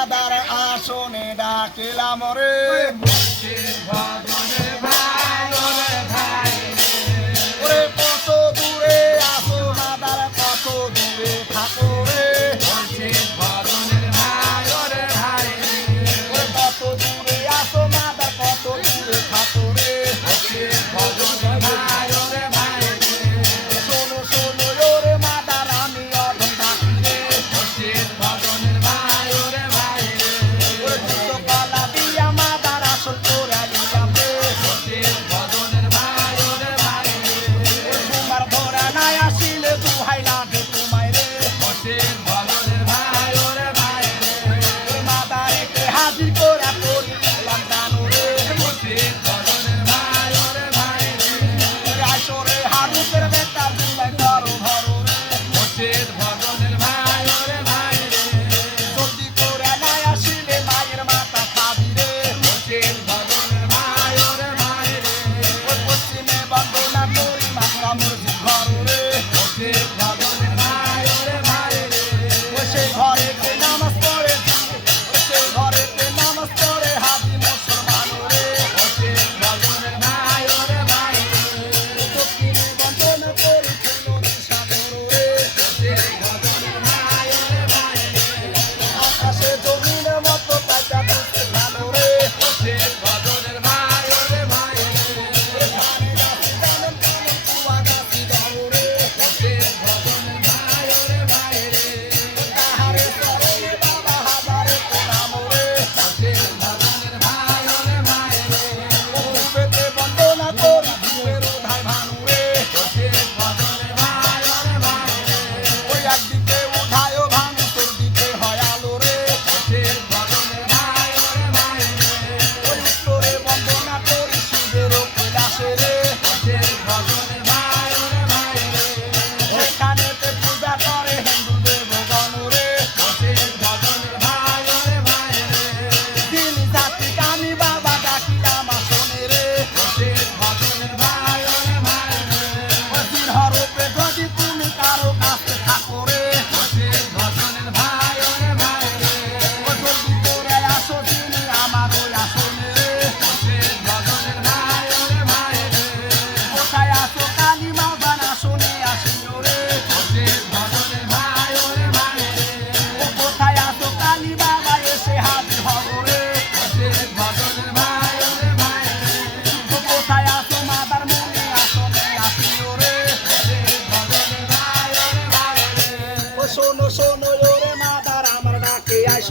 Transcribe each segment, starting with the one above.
দাদার আসনে ডাকিলাম রে। ওরে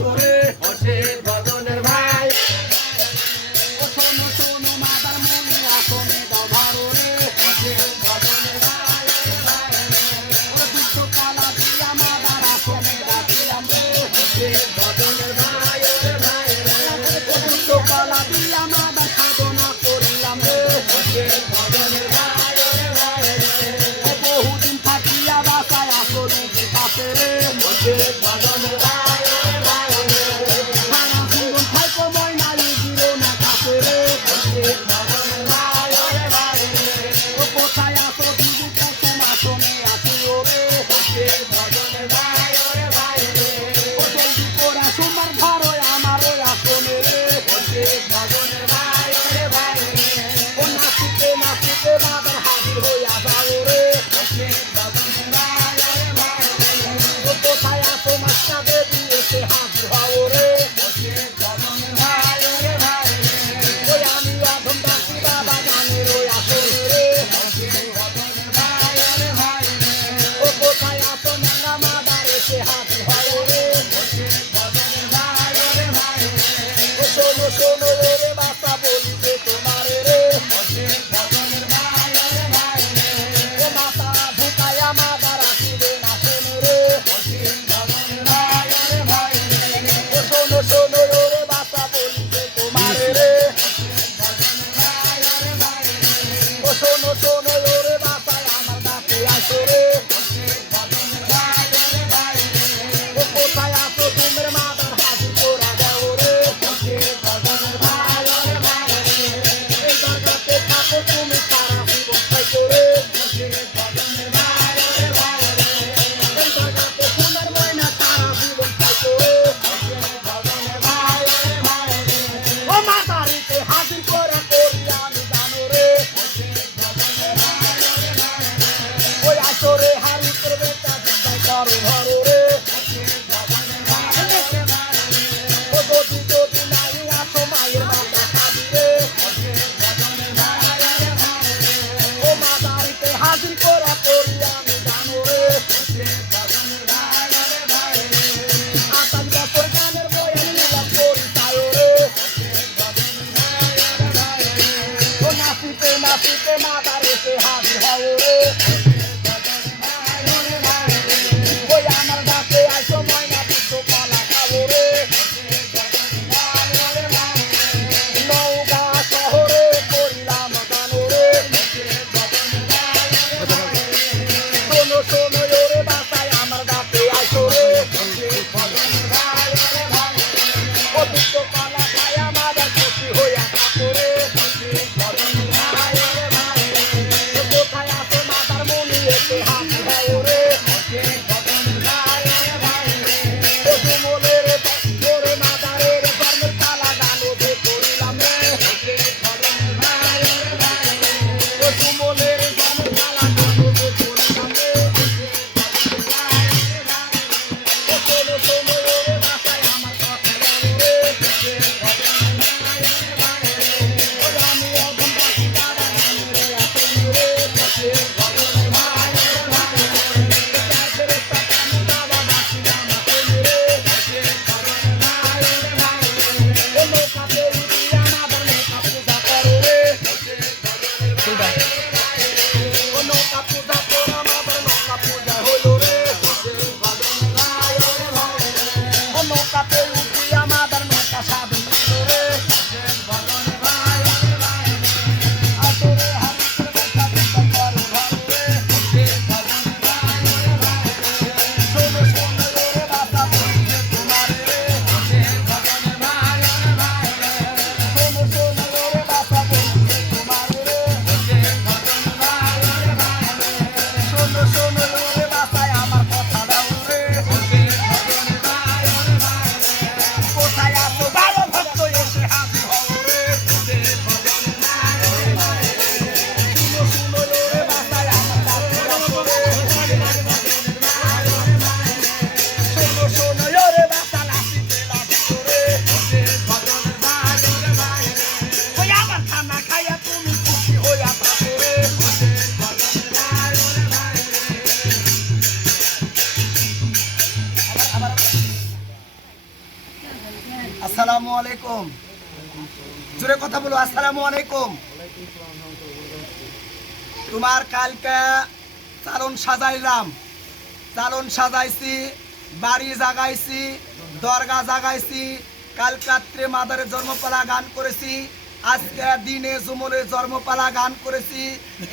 আসরে অশেষ বদনের ভাই। ও শোনো শোনো মাদার মনি আসনে দাও ভাররে। অশেষ বদনের ভাই ও দুঃখ কালা দিয়া মাদার আসনে ডাকিলাম রে অশেষ বদনের ভাই রে ভাই ও দুঃখ কালা দিয়া মাদার, সাধনা করিলাম রে। অশেষ বদনের money. আলাইকুম। জোরে কথা বলো আসসালামু আলাইকুম। তোমার কালকে চালন সাজাইলাম। চালন সাজাইছি বাড়ি জাগাইছি দরগা জাগাইছি কাল রাত্রে মাদারের জন্মপালা গান করেছি আজকে দিনে জুমলে জন্মপালা গান করেছি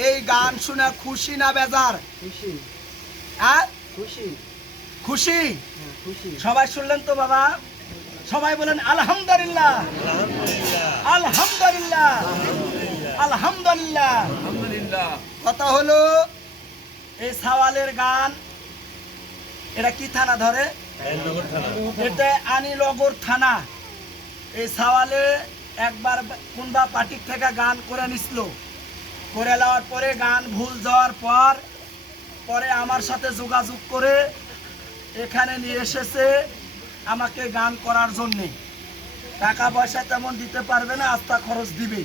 এই গান শুনে খুশি না বেজার? খুশি। হ্যাঁ? হ্যাঁ, খুশি। সবাই শুনলেন তো বাবা? সবাই বলেন আলহামদুলিল্লাহ। আলহামদুলিল্লাহ। আলহামদুলিল্লাহ। কথা হলো এই সাওয়ালের গান এটা কি থানা ধরে? এটা আনিলগর থানা। এই সাওয়ালে একবার কুন্দা পার্টির থেকে গান করে নিছিল। করে নেওয়ার পরে গান ভুল যাওয়ার পর পরে আমার সাথে যোগাযোগ করে এখানে নিয়ে এসেছে। আমাকে গান করার জন্যে। টাকা পয়সা তেমন দিতে পারবে না আস্থা খরচ দিবে।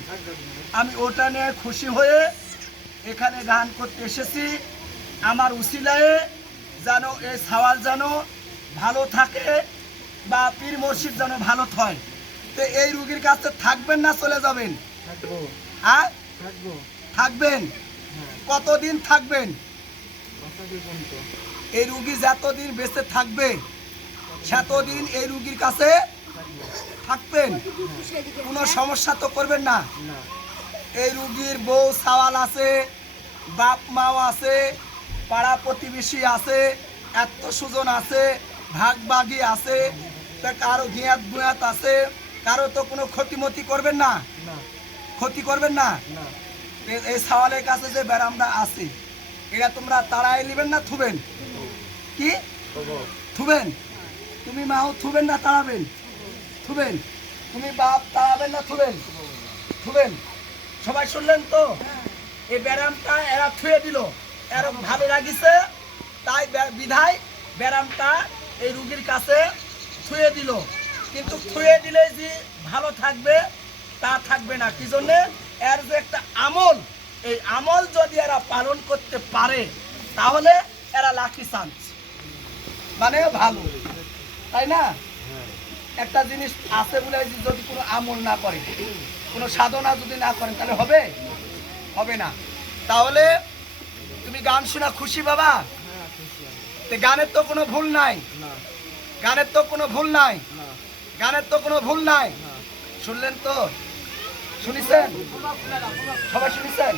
আমি ওটা নিয়ে খুশি হয়ে এখানে গান করতে এসেছি। আমার উসিলায় যেন এই সওয়াল যেন ভালো থাকে বা পীর মসজিদ যেন ভালো হয়। তো এই রুগীর কাছে থাকবেন না চলে যাবেন। হ্যাঁ। থাকবেন? কতদিন থাকবেন এই রুগী যতদিন বেঁচে থাকবে সেতদিন এই রুগীর কাছে থাকব থাকবেন? কোনো সমস্যা তো করবেন না? এই রুগীর বউ সাওয়াল আছে বাপ মাও আছে পাড়া প্রতিবেশী আছে আত্মস্বজন আছে ভাগবাগি আছে কারও ঘিয়াত গুয়াত আছে কারও তো কোনো ক্ষতিমতি করবেন না? ক্ষতি করবেন না? না। এই সাওয়ালের কাছে যে ব্যারামটা আছে এটা তোমরা তাড়াই নেবেন না থুবেন? কি? থুবেন? তুমি মাও থুবেন না, তাড়াবেন। থুবেন। তুমি বাপ, তাড়াবেন না, থুবেন। থুবেন। সবাই শুনলেন তো? এই ব্যারামটা এরা থুয়ে দিল। এরা ভালো লাগিছে তাই বিধায় ব্যারামটা এই রুগীর কাছে থুয়ে দিল। কিন্তু থুয়ে দিলে যে ভালো থাকবে, তা থাকবে না। কি জন্যে? এর যে একটা আমল, এই আমল যদি এরা পালন করতে পারে, তাহলে এরা লাকি চান্স মানে ভালো। তাই না? একটা জিনিস আছে বলে যদি কোনো আমল না করে, কোনো সাধনা যদি না করেন, তাহলে হবে? হবে না। তাহলে তুমি গান শোনা খুশি বাবা? গানের তো কোনো ভুল নাই। গানের তো কোনো ভুল নাই। গানের তো কোনো ভুল নাই। শুনলেন তো? শুনিছেন? সবাই শুনিছেন?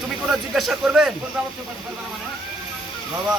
তুমি কোনো জিজ্ঞাসা করবেন? বাবা।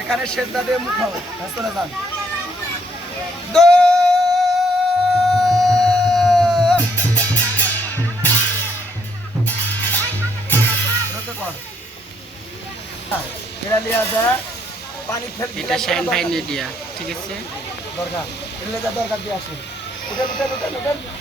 এখানে সেজদা দিয়ে মুখ যান রোতে কর। হ্যাঁ, এরা লিয়া যা পানি ফেল এটা ভাই দিয়া ঠিক আছে? দরকার। দরকার দিয়ে আসুন।